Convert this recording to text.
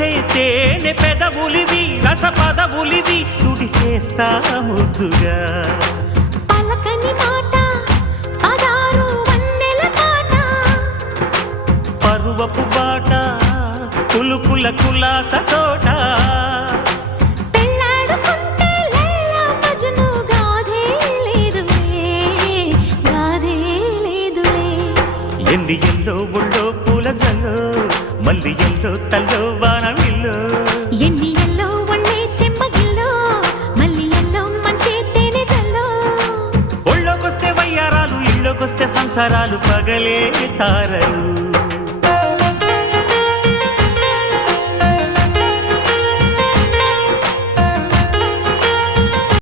మెరిసే తేనె పెదవులివి రస పదవులివి తుడి చేస్తా ముద్దుగా పలకని మాట పదారు వన్నెల పాట పరువపు బాట కులుకుల కులాస తోట పెళ్ళాడుకుంటే లైలా మజ్ను గాథే లేదులే ఎన్ని ఎల్లో ఒళ్ళో పూల జల్లో మల్లి ఎల్లో తల్లో వానవిల్లో ఎన్ని ఎల్లో ఒళ్ళే చెమ్మగిల్లో మల్లి ఎల్లో మంచి తేనె జల్లో ఒళ్ళోకొస్తే వయ్యారాలు ఇళ్ళోకొస్తే సంసారాలు పగలే తారలు